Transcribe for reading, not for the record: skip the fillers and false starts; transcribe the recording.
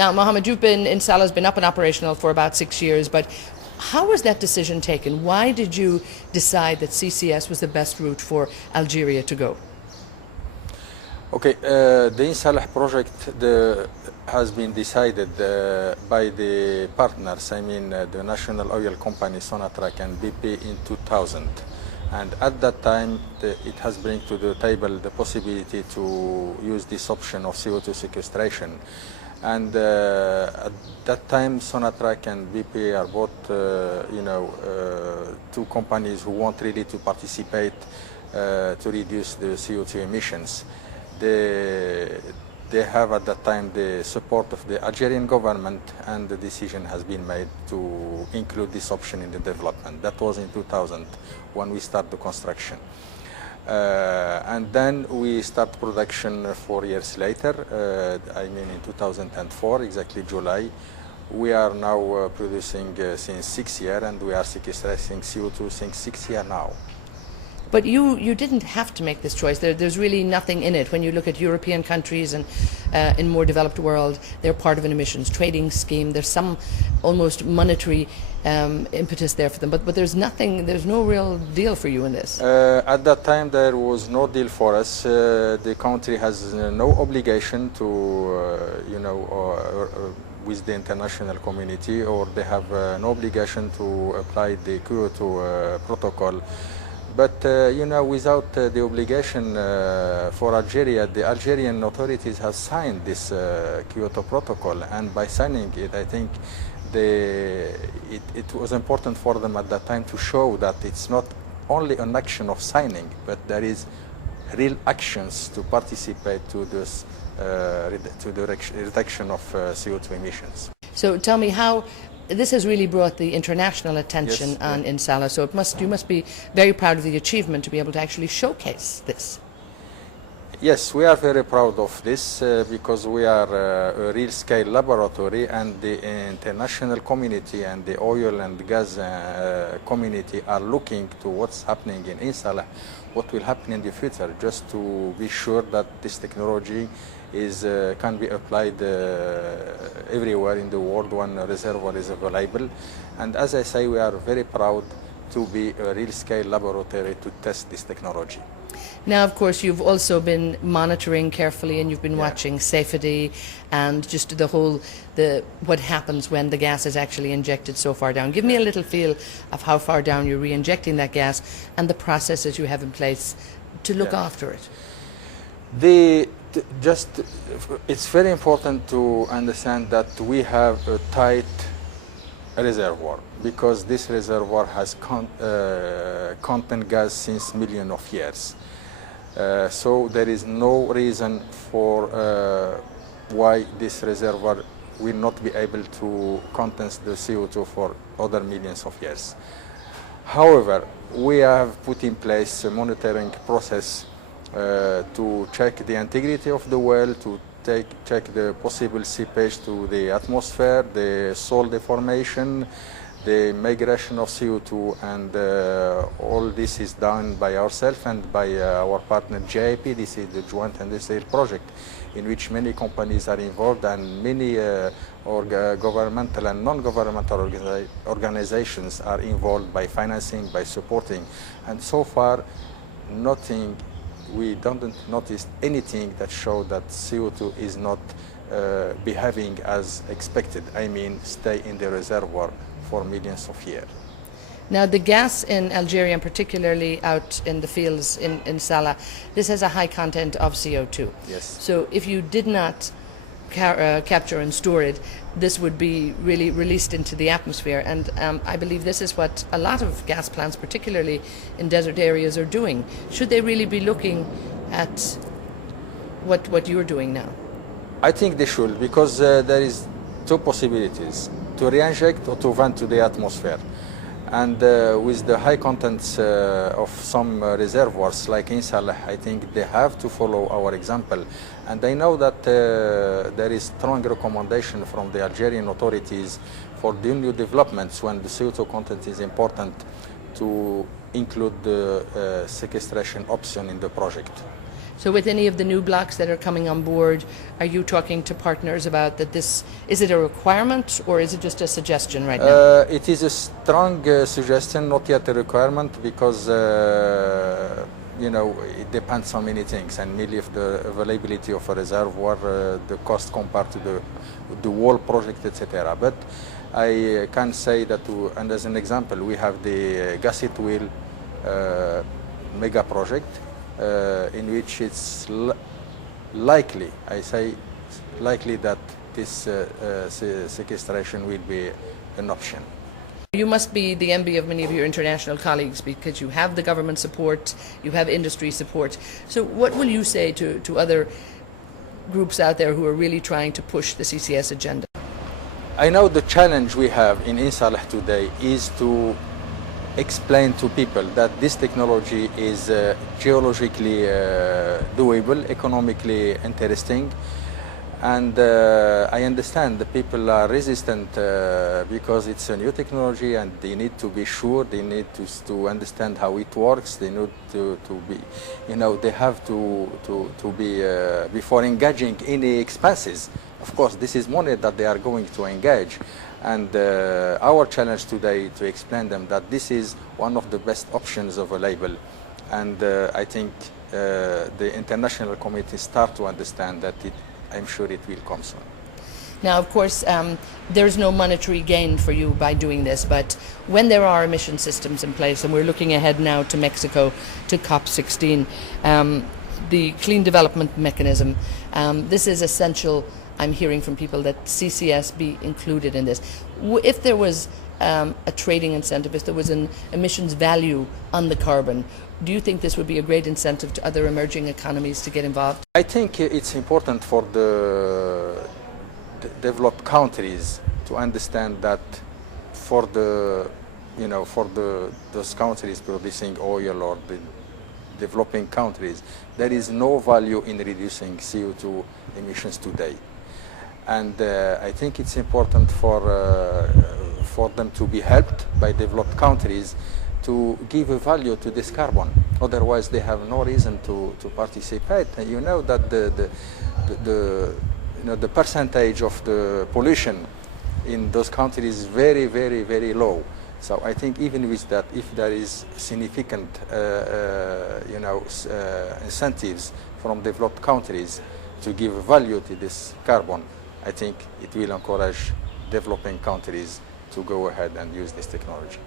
Now, Mohamed, you've been in Salah's been up and operational for about 6 years, but how was that decision taken? Why did you decide that CCS was the best route for Algeria to go? Okay, the Salah project has been decided by the partners, I mean the national oil company Sonatrach and BP in 2000. And at that time, it has bring to the table the possibility to use this option of CO2 sequestration. And at that time, Sonatrach and BP are both, two companies who want really to participate to reduce the CO2 emissions. They have at that time the support of the Algerian government, and the decision has been made to include this option in the development. That was in 2000 when we start the construction. And then we start production 4 years later, I mean in 2004, exactly July. We are now producing since 6 years, and we are sequestering CO2 since 6 years now. But you didn't have to make this choice. There's really nothing in it. When you look at European countries and in more developed world, they're part of an emissions trading scheme. There's some almost monetary impetus there for them. But there's nothing, there's no real deal for you in this. At that time, there was no deal for us. The country has no obligation to, with the international community, or they have no obligation to apply the Kyoto protocol. But, without the obligation for Algeria, the Algerian authorities have signed this Kyoto protocol, and by signing it, I think it was important for them at that time to show that it's not only an action of signing, but there is real actions to participate to this to the reduction of CO2 emissions. So tell me how. This has really brought the international attention on in Salah, so you must be very proud of the achievement to be able to actually showcase this. Yes, we are very proud of this because we are a real-scale laboratory, and the international community and the oil and gas community are looking to what's happening in Salah, what will happen in the future, just to be sure that this technology can be applied everywhere in the world when a reservoir is available. And as I say, we are very proud to be a real-scale laboratory to test this technology. Now, of course, you've also been monitoring carefully, and you've been watching safety and just what happens when the gas is actually injected so far down. Give me a little feel of how far down you're re-injecting that gas and the processes you have in place to look after it. It's very important to understand that we have a tight reservoir, because this reservoir has contained gas since millions of years. So there is no reason for why this reservoir will not be able to contain the CO2 for other millions of years. However, we have put in place a monitoring process to check the integrity of the well, to check the possible seepage to the atmosphere, the soil deformation, the migration of CO2, and all this is done by ourselves and by our partner JIP. This is the Joint Industrial Project, in which many companies are involved, and many governmental and non-governmental organizations are involved by financing, by supporting. And so far, we don't notice anything that shows that CO2 is not behaving as expected. I mean, stay in the reservoir for millions of years. Now, the gas in Algeria, and particularly out in the fields in Salah, this has a high content of CO2. Yes. So if you did not capture and store it, this would be really released into the atmosphere. And I believe this is what a lot of gas plants, particularly in desert areas, are doing. Should they really be looking at what you're doing now? I think they should, because there is two possibilities: to re-inject or to vent to the atmosphere. And with the high contents of some reservoirs, like in Salah, I think they have to follow our example. And I know that there is strong recommendation from the Algerian authorities for the new developments, when the CO2 content is important, to include the sequestration option in the project. So with any of the new blocks that are coming on board, are you talking to partners about that this, is it a requirement or is it just a suggestion right now? It is a strong suggestion, not yet a requirement, because it depends on many things, and mainly of the availability of a reservoir, the cost compared to the whole project, etc. But I can say that, and as an example, we have the Gasset Wheel mega project, in which it's likely, I say likely, that this sequestration will be an option. You must be the envy of many of your international colleagues because you have the government support, you have industry support. So what will you say to other groups out there who are really trying to push the CCS agenda? I know the challenge we have in Salah today is to explain to people that this technology is geologically doable, economically interesting, and I understand the people are resistant because it's a new technology and they need to be sure, they need to understand how it works, they need to be, they have to be, before engaging any expenses. Of course, this is money that they are going to engage. And our challenge today to explain them that this is one of the best options available. And I think the international community start to understand that I'm sure it will come soon. Now, of course, there's no monetary gain for you by doing this, but when there are emission systems in place, and we're looking ahead now to Mexico, to COP16, the Clean Development Mechanism, this is essential. I'm hearing from people that CCS be included in this. If there was a trading incentive, if there was an emissions value on the carbon, do you think this would be a great incentive to other emerging economies to get involved? I think it's important for the developed countries to understand that for those countries producing oil or the developing countries, there is no value in reducing CO2 emissions today. And I think it's important for them to be helped by developed countries to give a value to this carbon. Otherwise, they have no reason to participate. And you know that the percentage of the pollution in those countries is very, very, very low. So I think even with that, if there is significant, incentives from developed countries to give value to this carbon, I think it will encourage developing countries to go ahead and use this technology.